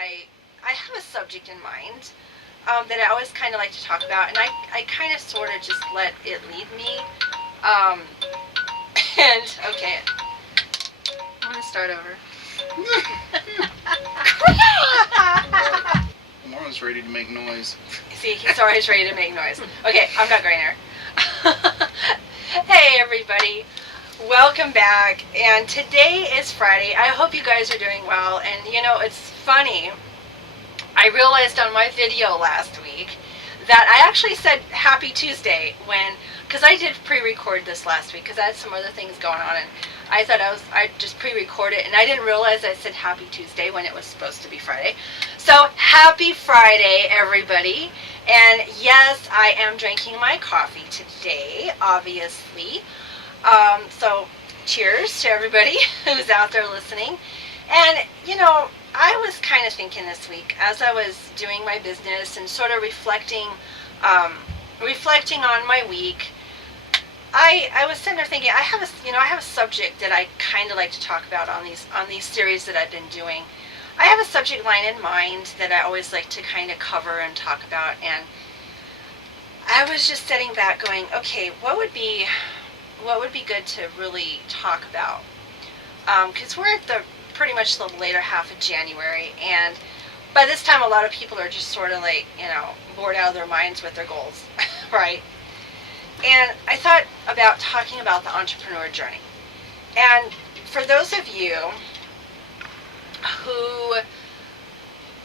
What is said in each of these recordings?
I have a subject in mind that I always kind of like to talk about, and I kind of sort of just let it lead me. Um, and okay, I'm gonna start over. Laura's ready to make noise. See, he's always ready to make noise. Okay, I'm not going there. Hey everybody, welcome back. And today is Friday. I hope you guys are doing well. And you know, it's funny. I realized on my video last week that I actually said Happy Tuesday because I did pre-record this last week because I had some other things going on, and I thought I'd just pre-record it, and I didn't realize I said Happy Tuesday when it was supposed to be Friday. So Happy Friday, everybody. And yes, I am drinking my coffee today, obviously. So cheers to everybody who's out there listening. And you know, I was kind of thinking this week as I was doing my business and sort of reflecting on my week. I was sitting there thinking I have a subject that I kind of like to talk about on these series that I've been doing. I have a subject line in mind that I always like to kind of cover and talk about, and I was just sitting back going, okay, what would be good to really talk about? Because we're at pretty much the later half of January, and by this time a lot of people are just sort of like, bored out of their minds with their goals, right? And I thought about talking about the entrepreneur journey. And for those of you who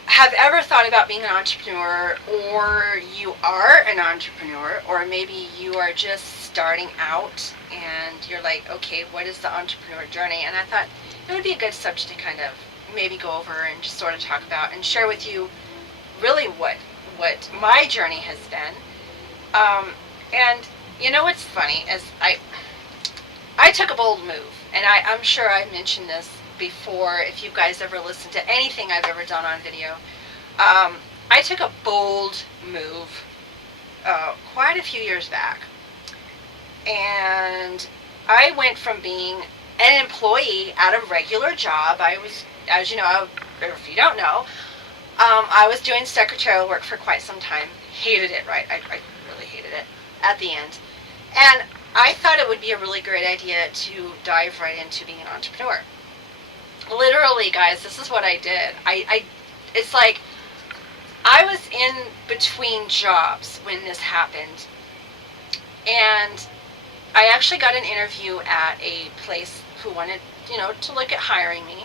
have ever thought about being an entrepreneur, or you are an entrepreneur, or maybe you are just starting out and you're like, okay, what is the entrepreneur journey? And I thought it would be a good subject to kind of maybe go over and just sort of talk about and share with you really what my journey has been. And you know what's funny is I took a bold move, and I'm sure I mentioned this before if you guys ever listened to anything I've ever done on video. I took a bold move quite a few years back, and I went from being an employee at a regular job. I was, as you know, if you don't know, I was doing secretarial work for quite some time. Hated it, right? I really hated it at the end. And I thought it would be a really great idea to dive right into being an entrepreneur. Literally, guys, this is what I did. It's like I was in between jobs when this happened, and I actually got an interview at a place who wanted, to look at hiring me.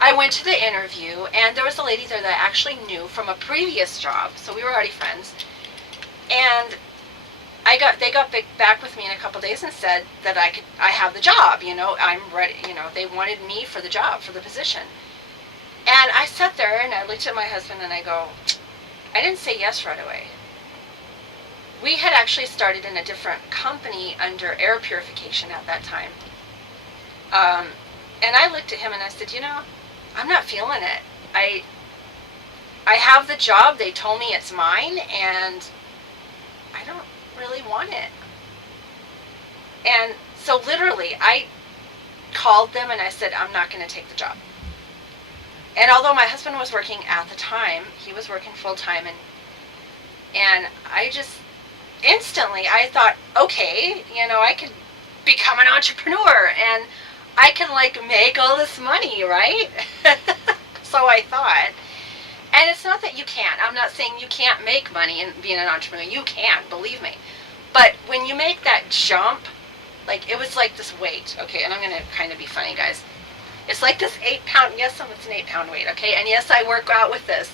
I went to the interview, and there was a lady there that I actually knew from a previous job, so we were already friends. And they got back with me in a couple days and said that I have the job, I'm ready, they wanted me for the job, for the position. And I sat there and I looked at my husband and I go, I didn't say yes right away. We had actually started in a different company under air purification at that time. And I looked at him and I said, I'm not feeling it. I have the job, they told me it's mine, and I don't really want it. And so literally I called them and I said, I'm not going to take the job. And although my husband was working at the time, he was working full time, and I just instantly I thought, okay, I could become an entrepreneur and I can make all this money, right? So I thought. And it's not that you can't. I'm not saying you can't make money in being an entrepreneur. You can, believe me. But when you make that jump, it was like this weight, okay? And I'm going to kind of be funny, guys. It's like this 8-pound, yes, it's an 8-pound weight, okay? And yes, I work out with this.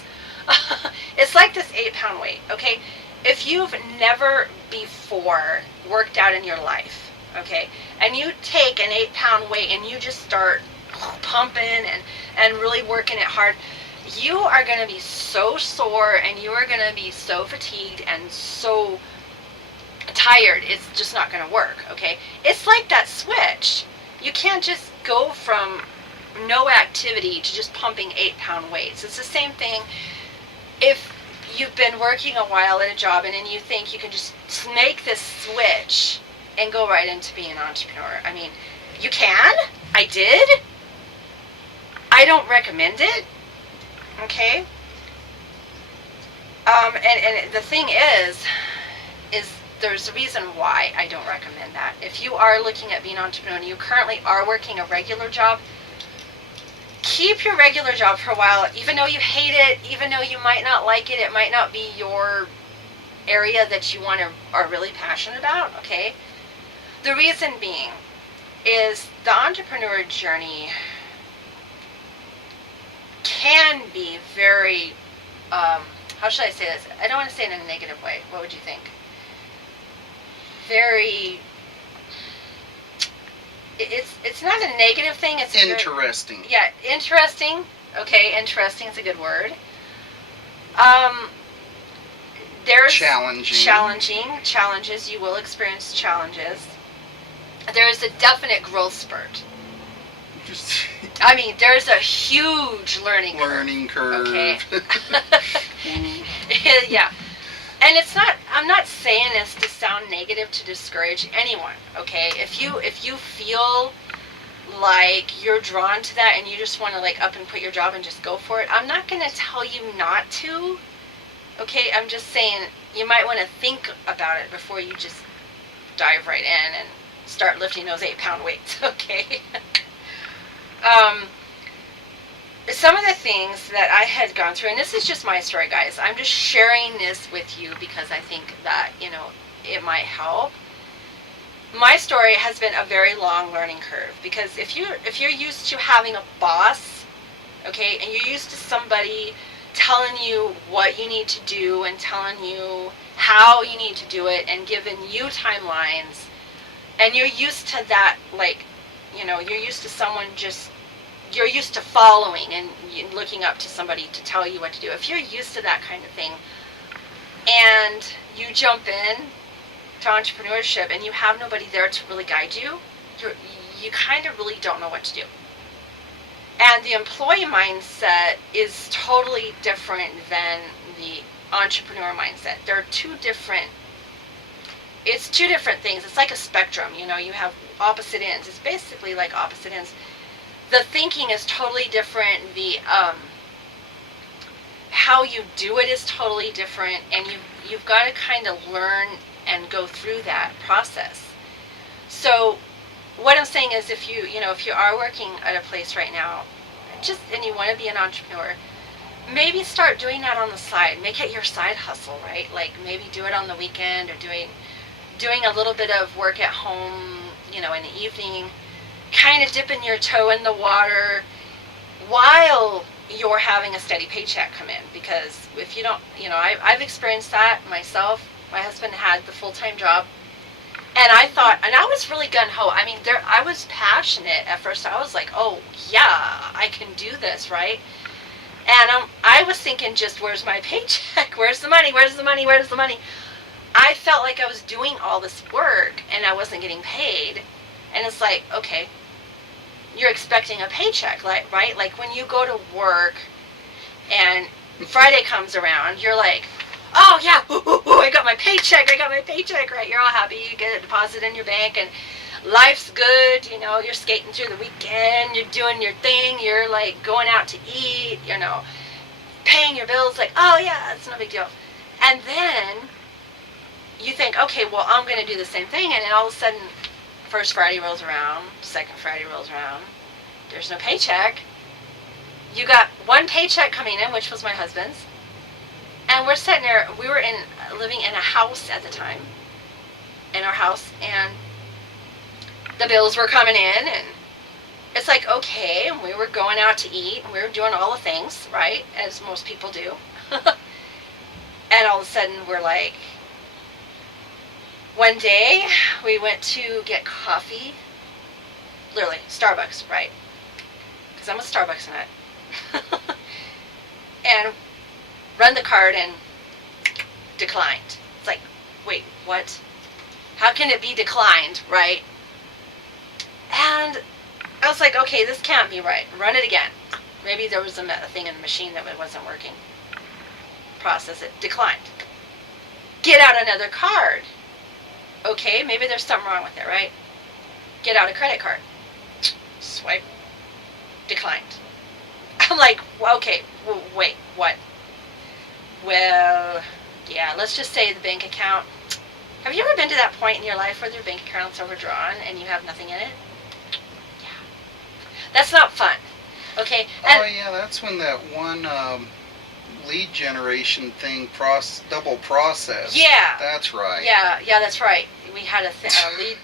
It's like this 8-pound weight, okay? If you've never before worked out in your life, okay, and you take an 8-pound weight and you just start pumping and really working it hard, you are going to be so sore and you are going to be so fatigued and so tired, it's just not going to work, okay? It's like that switch. You can't just go from no activity to just pumping 8-pound weights. It's the same thing if you've been working a while at a job and then you think you can just make this switch and go right into being an entrepreneur. I mean, you can. I did. I don't recommend it. Okay? And the thing is there's a reason why I don't recommend that. If you are looking at being an entrepreneur and you currently are working a regular job, keep your regular job for a while, even though you hate it, even though you might not like it, it might not be your area that you are really passionate about, okay? The reason being is the entrepreneur journey can be very, how should I say this? I don't want to say it in a negative way. What would you think? Very, it's not a negative thing. It's interesting. Interesting. Okay, interesting is a good word. There's challenges. You will experience challenges. There is a definite growth spurt. I mean, there's a huge learning curve. Okay. Yeah. And I'm not saying this to sound negative to discourage anyone, okay? If you feel like you're drawn to that and you just want to like up and quit your job and just go for it, I'm not going to tell you not to, okay? I'm just saying you might want to think about it before you just dive right in and start lifting those 8-pound weights, okay? Some of the things that I had gone through, and this is just my story, guys. I'm just sharing this with you because I think that, it might help. My story has been a very long learning curve because if you're used to having a boss, okay, and you're used to somebody telling you what you need to do and telling you how you need to do it and giving you timelines, and you're used to that, like, you're used to someone you're used to following and looking up to somebody to tell you what to do. If you're used to that kind of thing and you jump in to entrepreneurship and you have nobody there to really guide you, you kind of really don't know what to do. And the employee mindset is totally different than the entrepreneur mindset. They're two different things. It's like a spectrum, you have opposite ends. It's basically like opposite ends. The thinking is totally different. The how you do it is totally different, and you've got to kind of learn and go through that process. So what I'm saying is, if you are working at a place right now, and you want to be an entrepreneur, maybe start doing that on the side. Make it your side hustle, right? Like maybe do it on the weekend or doing a little bit of work at home, in the evening. Kind of dipping your toe in the water while you're having a steady paycheck come in. Because if you don't, I've experienced that myself. My husband had the full-time job, and I was really gung-ho. I mean, I was passionate at first. I was like, oh yeah, I can do this, right? And I was thinking, just where's my paycheck? Where's the money? Where's the money? Where's the money? I felt like I was doing all this work and I wasn't getting paid. And it's like, okay, you're expecting a paycheck, right? Like when you go to work and Friday comes around, you're like, oh yeah, I got my paycheck, right? You're all happy, you get a deposit in your bank and life's good, you're skating through the weekend, you're doing your thing, you're like going out to eat, paying your bills, like, oh yeah, it's no big deal. And then you think, okay, well, I'm going to do the same thing, and then all of a sudden, first Friday rolls around, second Friday rolls around, there's no paycheck. You got one paycheck coming in, which was my husband's, and we're sitting there, we were living in a house at the time, in our house, and the bills were coming in, and it's like, okay, and we were going out to eat, and we were doing all the things, right, as most people do, and all of a sudden, we're like, one day, we went to get coffee, literally, Starbucks, right? Because I'm a Starbucks nut. And run the card and declined. It's like, wait, what? How can it be declined, right? And I was like, okay, this can't be right. Run it again. Maybe there was a thing in the machine that wasn't working. Process it. Declined. Get out another card. Okay, maybe there's something wrong with it, right? Get out a credit card. Swipe. Declined. I'm like, well, okay, wait, what? Well, yeah, let's just say the bank account. Have you ever been to that point in your life where your bank account's overdrawn and you have nothing in it? Yeah. That's not fun. Okay? Oh yeah, that's when that one lead generation thing double process. Yeah. That's right. Yeah, that's right. We had a lead.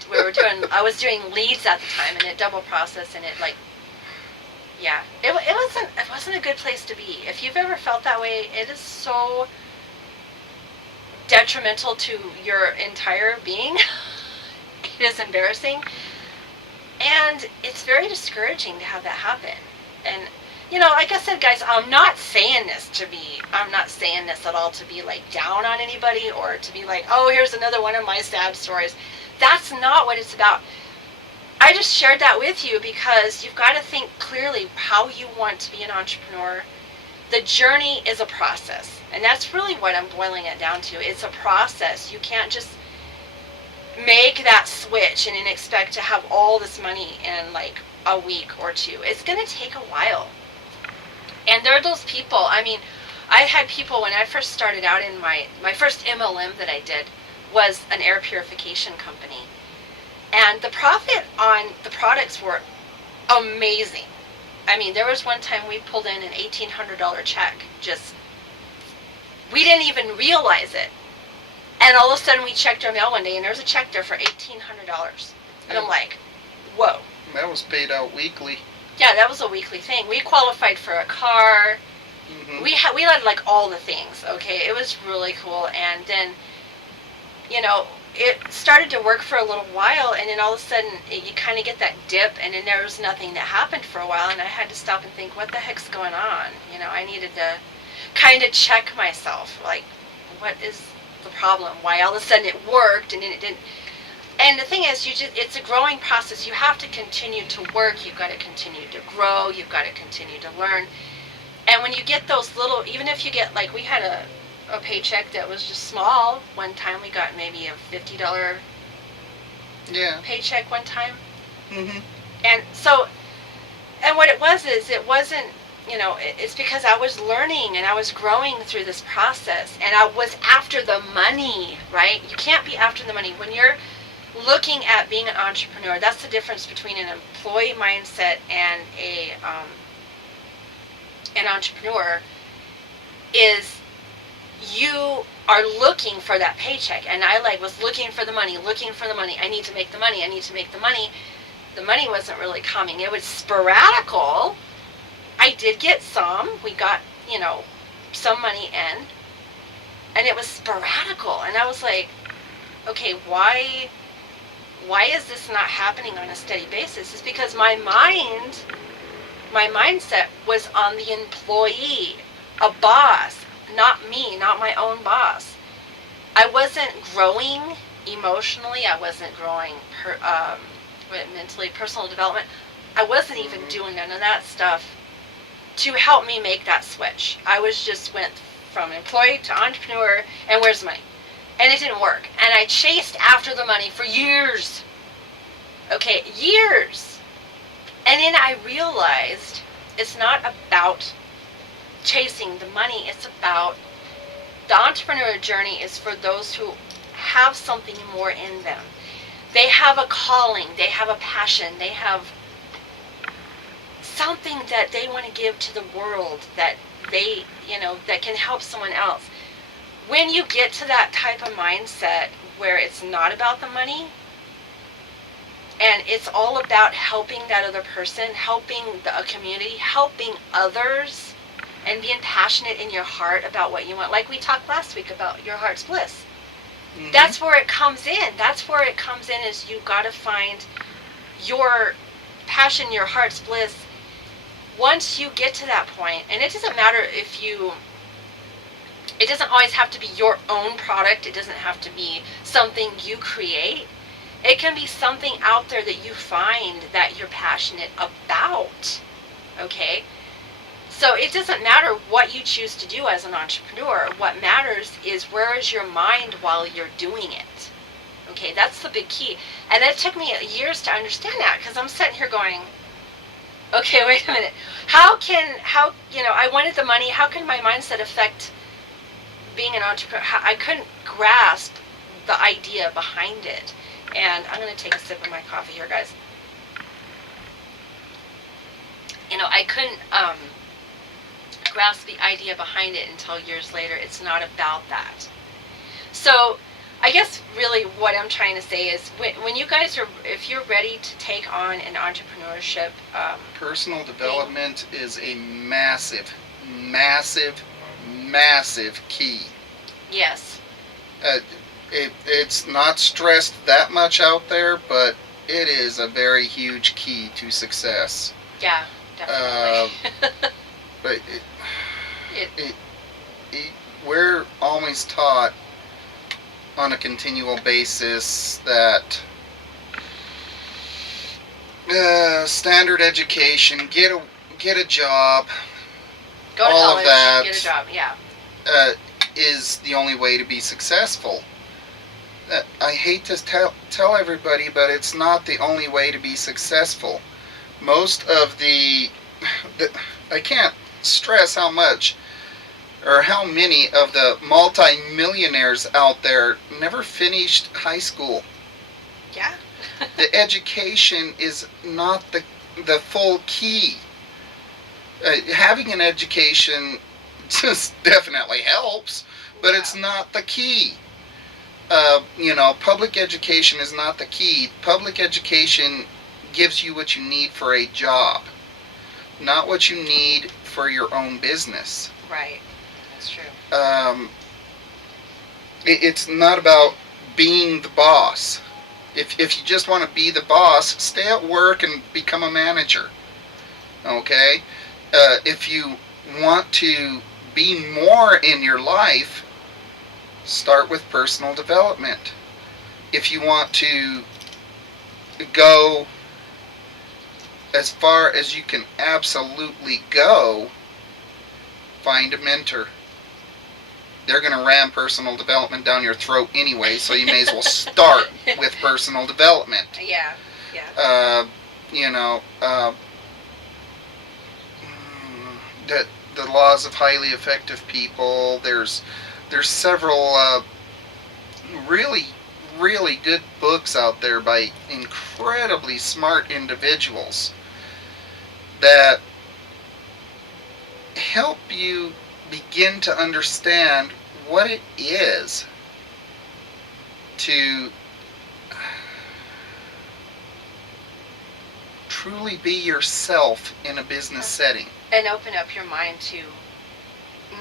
I was doing leads at the time, and it double processed, and it like. Yeah, it wasn't a good place to be. If you've ever felt that way, it is so detrimental to your entire being. It is embarrassing, and it's very discouraging to have that happen. And like I said, guys, I'm not saying this at all to be like down on anybody or to be like, oh, here's another one of my sad stories. That's not what it's about. I just shared that with you because you've got to think clearly how you want to be an entrepreneur. The journey is a process, and that's really what I'm boiling it down to. It's a process. You can't just make that switch and then expect to have all this money in like a week or two. It's going to take a while. And there are those people, I mean, I had people when I first started out in my first MLM that I did was an air purification company. And the profit on the products were amazing. I mean, there was one time we pulled in an $1,800 check. We didn't even realize it. And all of a sudden we checked our mail one day and there was a check there for $1,800. And I'm like, whoa. That was paid out weekly. Yeah, that was a weekly thing. We qualified for a car. Mm-hmm. We had like all the things. Okay, it was really cool. And then, it started to work for a little while, and then all of a sudden you kind of get that dip, and then there was nothing that happened for a while, and I had to stop and think, what the heck's going on? I needed to kind of check myself, like, what is the problem? Why all of a sudden it worked and then it didn't? And the thing is, it's a growing process. You have to continue to work. You've got to continue to grow. You've got to continue to learn. And when you get those little, even if you get, like, we had a paycheck that was just small. One time we got maybe a $50 paycheck one time. Mm-hmm. And so, and what it was is, it wasn't, it's because I was learning and I was growing through this process, and I was after the money, right? You can't be after the money. When you're looking at being an entrepreneur, that's the difference between an employee mindset and an entrepreneur, is you are looking for that paycheck. And I was looking for the money. I need to make the money. The money wasn't really coming. It was sporadical. I did get some. We got, some money in. And it was sporadical. And I was like, okay, why is this not happening on a steady basis? It's because my mindset was on the employee, a boss, not me, not my own boss. I wasn't growing emotionally. I wasn't growing mentally, personal development. I wasn't even doing none of that stuff to help me make that switch. I went from employee to entrepreneur, and where's the money? And it didn't work. And I chased after the money for years. Okay, years. And then I realized it's not about chasing the money. It's about the entrepreneur journey is for those who have something more in them. They have a calling. They have a passion. They have something that they want to give to the world that they, that can help someone else. When you get to that type of mindset where it's not about the money, and it's all about helping that other person, helping a community, helping others, and being passionate in your heart about what you want. Like we talked last week about your heart's bliss. Mm-hmm. That's where it comes in. Is you've got to find your passion, your heart's bliss. Once you get to that point, and it doesn't matter it doesn't always have to be your own product. It doesn't have to be something you create. It can be something out there that you find that you're passionate about. Okay? So it doesn't matter what you choose to do as an entrepreneur. What matters is, where is your mind while you're doing it? Okay, that's the big key. And it took me years to understand that, because I'm sitting here going, okay, wait a minute. How, I wanted the money. How can my mindset affect being an entrepreneur? I couldn't grasp the idea behind it. And I'm going to take a sip of my coffee here, guys. I couldn't grasp the idea behind it until years later. It's not about that. So I guess really what I'm trying to say is when you guys if you're ready to take on an entrepreneurship, personal development is a massive, massive, massive key. Yes. It's not stressed that much out there, but it is a very huge key to success. Yeah, definitely. But we're always taught on a continual basis that standard education, get a job, Go to all college, of that, get a job. Yeah. is the only way to be successful. I hate to tell everybody, but it's not the only way to be successful. Most of I can't stress how much or how many of the multi-millionaires out there never finished high school. Yeah. The education is not the full key. Having an education just definitely helps, but it's not the key. Public education is not the key. Public education gives you what you need for a job, not what you need for your own business. Right. That's true. It's not about being the boss. If you just want to be the boss, stay at work and become a manager. Okay? If you want to be more in your life, start with personal development. If you want to go as far as you can absolutely go, find a mentor. They're going to ram personal development down your throat anyway, so you may as well start with personal development. Yeah, yeah. The laws of highly effective people. There's several really, really good books out there by incredibly smart individuals that help you begin to understand what it is to truly be yourself in a business setting. And open up your mind to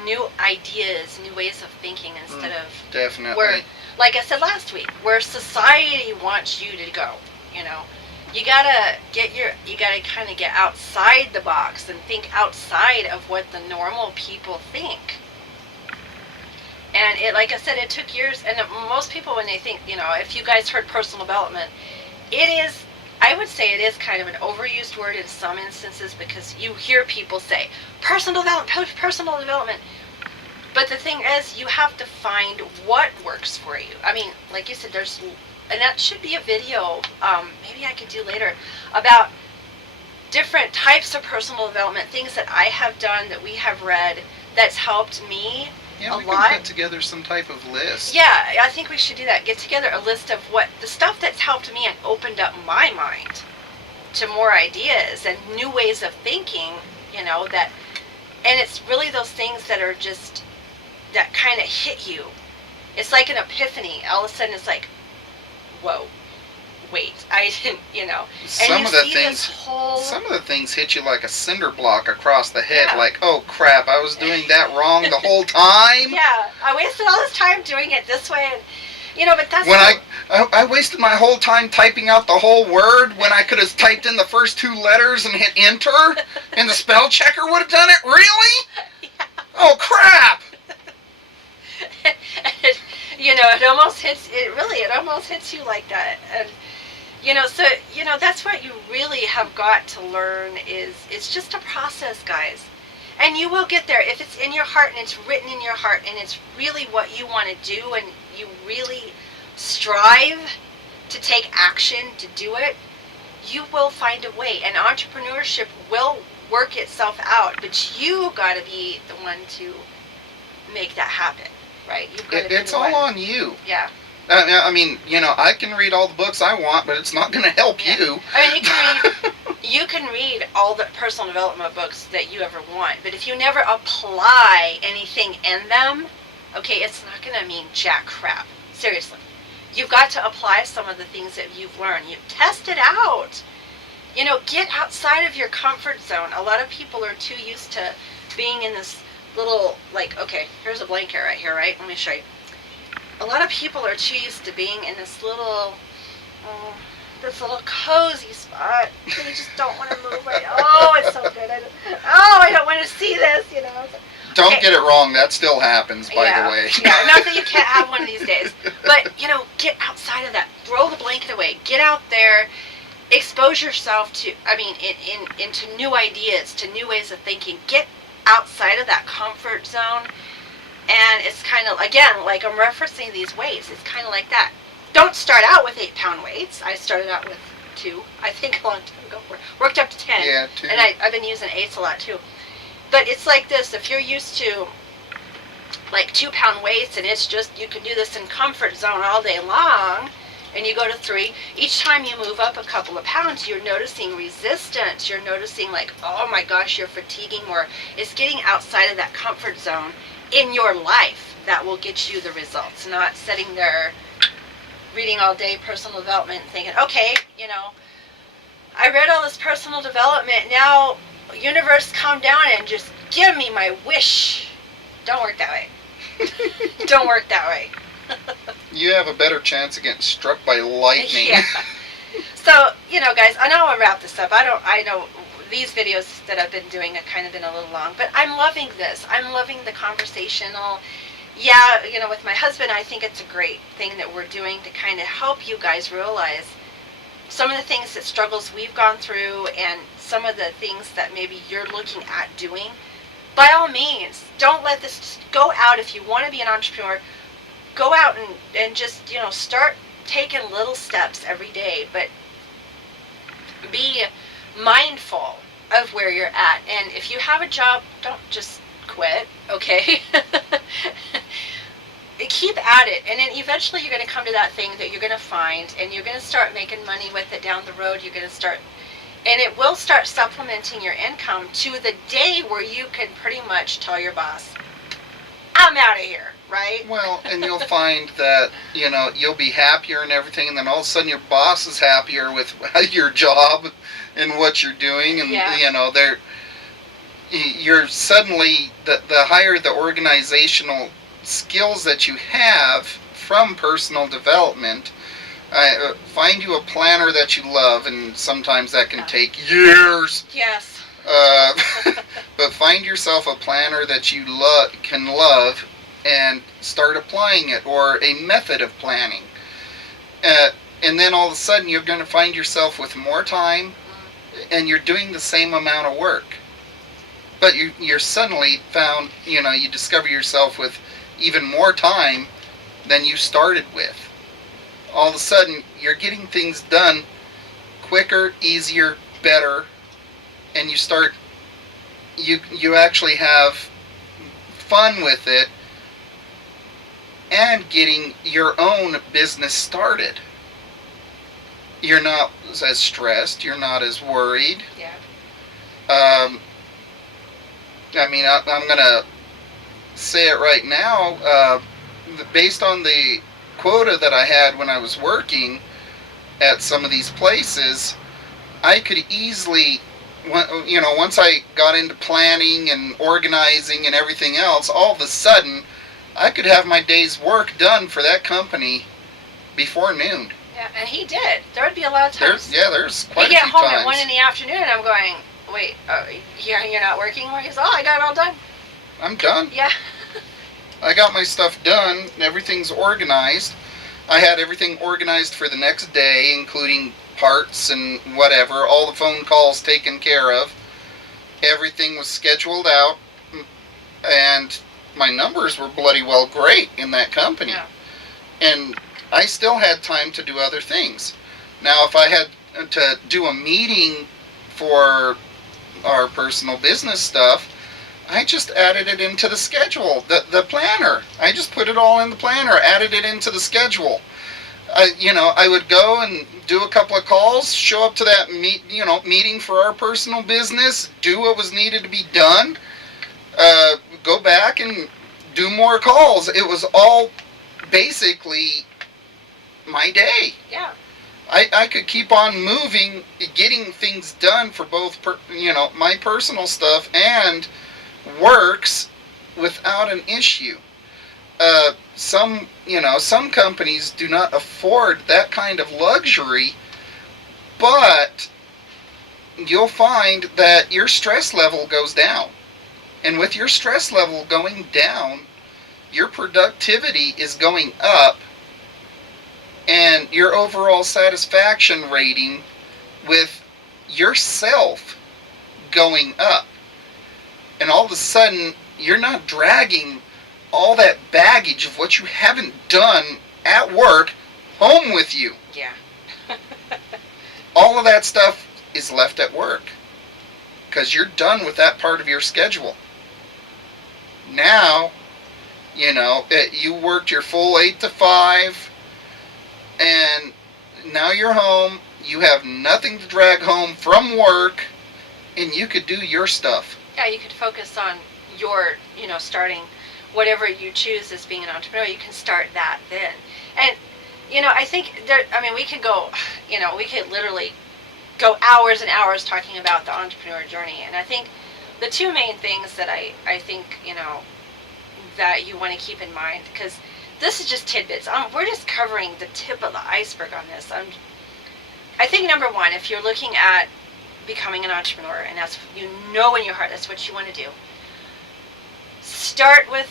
new ideas, new ways of thinking instead of definitely. Like I said last week, where society wants you to go. You gotta kind of get outside the box and think outside of what the normal people think. And like I said, it took years. And most people, when they think, if you guys heard personal development, I would say it is kind of an overused word in some instances, because you hear people say personal development. But the thing is, you have to find what works for you. I mean, like you said, and that should be a video, maybe I could do later, about different types of personal development, things that I have done, that we have read, that's helped me a lot. Can put together some type of list. Yeah, I think we should do that. Get together a list of what the stuff that's helped me and opened up my mind to more ideas and new ways of thinking, and it's really those things that are just, that kind of hit you. It's like an epiphany. All of a sudden it's like, whoa, wait, I didn't, Some of the things hit you like a cinder block across the head, like, oh crap, I was doing that wrong the whole time. Yeah, I wasted all this time doing it this way, and but that's when I wasted my whole time typing out the whole word when I could have typed in the first two letters and hit enter, and the spell checker would have done it. Really? Yeah. Oh crap! It almost hits you like that. And that's what you really have got to learn, is it's just a process, guys. And you will get there if it's in your heart and it's written in your heart and it's really what you want to do, and you really strive to take action to do it. You will find a way. And entrepreneurship will work itself out, but you got to be the one to make that happen, right? You've got to be It's the all one. on you. Yeah. I mean, I can read all the books I want, but it's not going to help Yeah. you. I mean, you can read all the personal development books that you ever want, but if you never apply anything in them, okay, it's not going to mean jack crap. Seriously. You've got to apply some of the things that you've learned. You test it out. Get outside of your comfort zone. A lot of people are too used to being in this little, okay, here's a blanket right here, right? Let me show you. A lot of people are too used to being in this little cozy spot. They just don't want to move right. Oh, it's so good. I don't want to see this, Don't Okay. get it wrong. That still happens, by the way. Yeah, not that you can't have one of these days. But, get outside of that. Throw the blanket away. Get out there. Expose yourself to, into new ideas, to new ways of thinking. Get outside of that comfort zone. And it's kind of, again, like I'm referencing these weights. It's kind of like that. Don't start out with 8-pound weights. I started out with 2, I think, a long time ago. Worked up to 10. Yeah, 2. And I've been using 8s a lot, too. But it's like this. If you're used to, 2-pound weights, and it's just, you can do this in comfort zone all day long, and you go to 3, each time you move up a couple of pounds, you're noticing resistance. You're noticing, oh my gosh, you're fatiguing more. It's getting outside of that comfort zone in your life that will get you the results, not sitting there reading all day personal development and thinking, okay, I read all this personal development, now universe, come down and just give me my wish. Don't work that way. Don't work that way. You have a better chance of getting struck by lightning. Yeah. So, guys, I know I'll wrap this up. I know these videos that I've been doing have kind of been a little long, but I'm loving this. I'm loving the conversational. Yeah, with my husband, I think it's a great thing that we're doing to kind of help you guys realize some of the things that struggles we've gone through and some of the things that maybe you're looking at doing. By all means, don't let this just go out. If you want to be an entrepreneur, go out and just, start taking little steps every day, but be mindful of where you're at. And if you have a job, don't just quit, okay? Keep at it, and then eventually you're going to come to that thing that you're going to find, and you're going to start making money with it down the road. You're going to start, and it will start supplementing your income to the day where you can pretty much tell your boss, I'm out of here, right? Well, and you'll find that, you'll be happier and everything, and then all of a sudden your boss is happier with your job and what you're doing, and, Yeah. you're suddenly, the higher the organizational skills that you have from personal development, find you a planner that you love, and sometimes that can take years. Yes. But find yourself a planner that you can love and start applying it, or a method of planning. And then all of a sudden you're going to find yourself with more time, and you're doing the same amount of work. But you're suddenly found, you discover yourself with even more time than you started with. All of a sudden, you're getting things done quicker, easier, better, and you actually have fun with it, and getting your own business started. You're not as stressed, you're not as worried. Yeah. I'm going to say it right now, based on the quota that I had when I was working at some of these places, I could easily, once I got into planning and organizing and everything else, all of a sudden, I could have my day's work done for that company before noon. Yeah, and he did. There would be a lot of times. There's quite a He'd few get home times. at 1 in the afternoon, and I'm going, wait, you're not working? He's, I got it all done. I'm done. Yeah. I got my stuff done. Everything's organized. I had everything organized for the next day, including parts and whatever. All the phone calls taken care of. Everything was scheduled out. And my numbers were bloody well great in that company. Yeah. And I still had time to do other things. Now, if I had to do a meeting for, our personal business stuff, I just added it into the schedule, the planner. I just put it all in the planner, added it into the schedule. I would go and do a couple of calls, show up to that meeting for our personal business, do what was needed to be done, go back and do more calls. It was all basically my day. Yeah. I could keep on moving, getting things done for both, my personal stuff and works without an issue. Some companies do not afford that kind of luxury, but you'll find that your stress level goes down. And with your stress level going down, your productivity is going up, and your overall satisfaction rating with yourself going up. And all of a sudden, you're not dragging all that baggage of what you haven't done at work home with you. Yeah. All of that stuff is left at work because you're done with that part of your schedule. Now, you worked your full 8 to 5, and now you're home. You have nothing to drag home from work, and you could do your stuff. Yeah, you could focus on your, starting whatever you choose as being an entrepreneur. You can start that then. And, I think we could go, we could literally go hours and hours talking about the entrepreneur journey. And I think the two main things that I think, that you want to keep in mind, because this is just tidbits. We're just covering the tip of the iceberg on this. I think number one, if you're looking at becoming an entrepreneur, and that's, in your heart, that's what you want to do, start with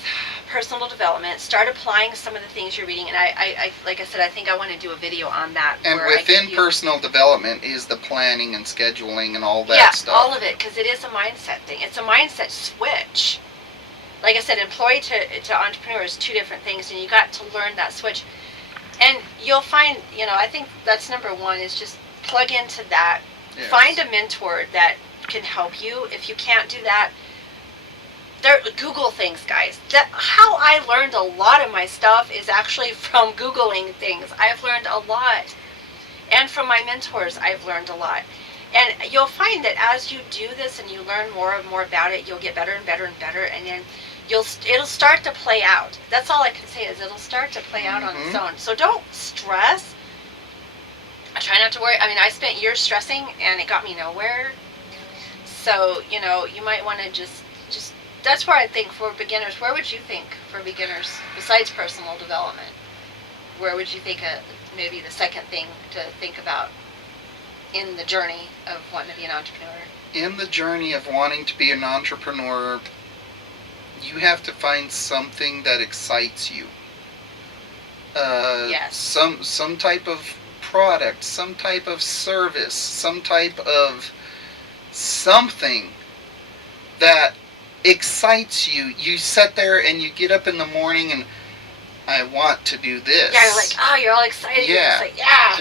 personal development. Start applying some of the things you're reading. And I like I said, I think I want to do a video on that. And within personal development is the planning and scheduling and all that stuff. Yeah, all of it, because it is a mindset thing. It's a mindset switch. Like I said, employee to entrepreneur is two different things, and you got to learn that switch. And you'll find, I think that's number one, is just plug into that. Yes. Find a mentor that can help you. If you can't do that, Google things, guys. How I learned a lot of my stuff is actually from Googling things. I've learned a lot. And from my mentors, I've learned a lot. And you'll find that as you do this and you learn more and more about it, you'll get better and better and better, and then it'll start to play out. That's all I can say, is it'll start to play out on its own. So don't stress. I try not to worry. I spent years stressing, and it got me nowhere. So, you might want to just that's where I think for beginners, where would you think for beginners, besides personal development, where would you think maybe the second thing to think about in the journey of wanting to be an entrepreneur? In the journey of wanting to be an entrepreneur, you have to find something that excites you. Yes. Some type of product, some type of service, some type of something that excites you. You sit there and you get up in the morning and I want to do this. Yeah, you're all excited. Yeah. You're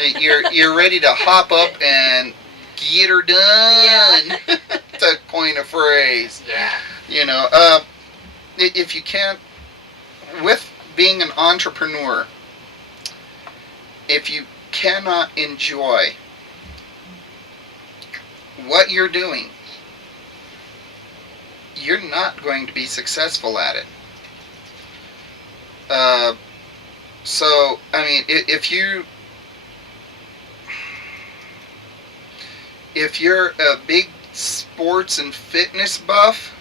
just yeah. You're ready to hop up and get her done. Yeah. To coin a phrase. Yeah. If you can't, with being an entrepreneur, if you cannot enjoy what you're doing, you're not going to be successful at it. So, if you're a big sports and fitness buff,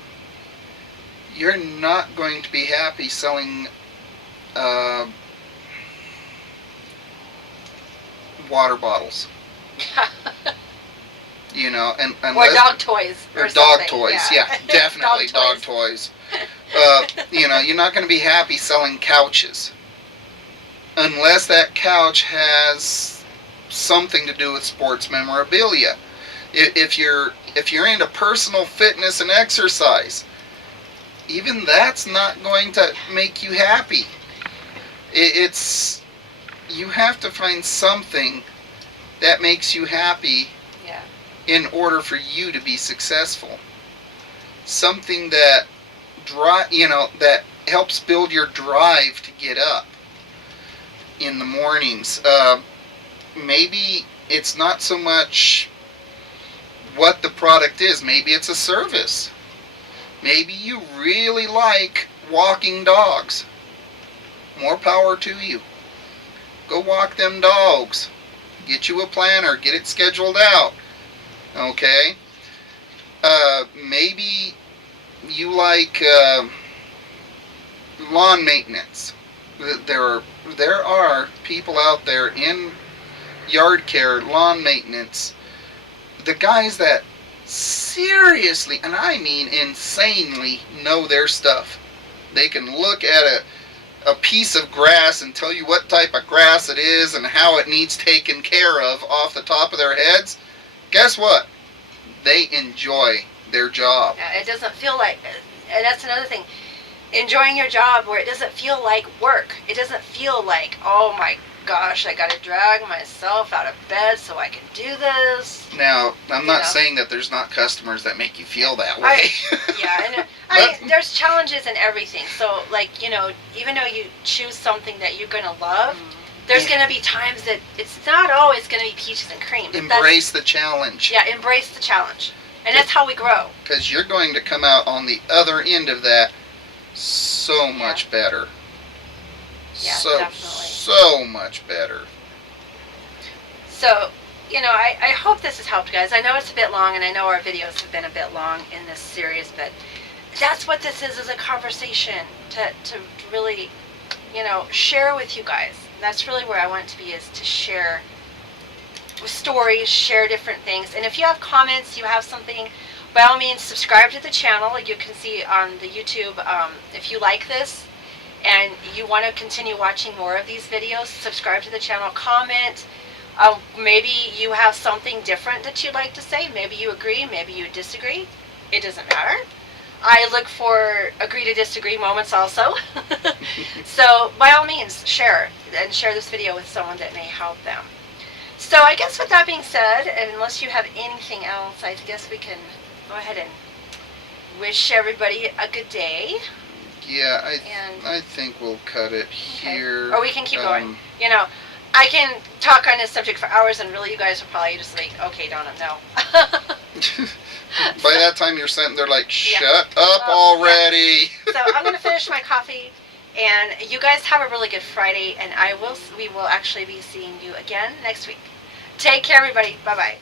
you're not going to be happy selling water bottles. And or dog toys. Or dog toys, yeah, definitely dog toys. You're not going to be happy selling couches unless that couch has something to do with sports memorabilia. If you're into personal fitness and exercise, even that's not going to make you happy. You have to find something that makes you happy. Yeah. in order for you to be successful. Something that that helps build your drive to get up in the mornings. Maybe it's not so much what the product is. Maybe it's a service. Maybe you really like walking dogs. More power to you. Go walk them dogs. Get you a planner. Get it scheduled out. Okay? Maybe you like lawn maintenance. There are people out there in yard care, lawn maintenance. The guys that seriously, and I mean insanely, know their stuff. They can look at a piece of grass and tell you what type of grass it is and how it needs taken care of off the top of their heads. Guess what? They enjoy their job. It doesn't feel like, and that's another thing, enjoying your job where it doesn't feel like work. It doesn't feel like, oh my gosh, I gotta drag myself out of bed so I can do this. Now, I'm not saying that there's not customers that make you feel that way. And I mean, there's challenges in everything. So, like, even though you choose something that you're gonna love, there's gonna be times that it's not always gonna be peaches and cream. Embrace the challenge. Yeah, embrace the challenge. And that's how we grow. Because you're going to come out on the other end of that so much better. Yeah, definitely. So much better. So, I hope this has helped, guys. I know it's a bit long, and I know our videos have been a bit long in this series, but that's what this is a conversation to really, share with you guys. That's really where I want to be, is to share stories, share different things. And if you have comments, you have something, by all means, subscribe to the channel. You can see on the YouTube, if you like this and you want to continue watching more of these videos, subscribe to the channel, comment. Maybe you have something different that you'd like to say. Maybe you agree, maybe you disagree. It doesn't matter. I look for agree to disagree moments also. So by all means, share this video with someone that may help them. So I guess with that being said, and unless you have anything else, I guess we can go ahead and wish everybody a good day. Yeah, I think we'll cut it here. Or we can keep going. I can talk on this subject for hours, and really you guys are probably just like, okay, Donna, no. By that time you're sitting there like, shut up already. Yeah. So I'm going to finish my coffee, and you guys have a really good Friday, and we will actually be seeing you again next week. Take care, everybody. Bye-bye.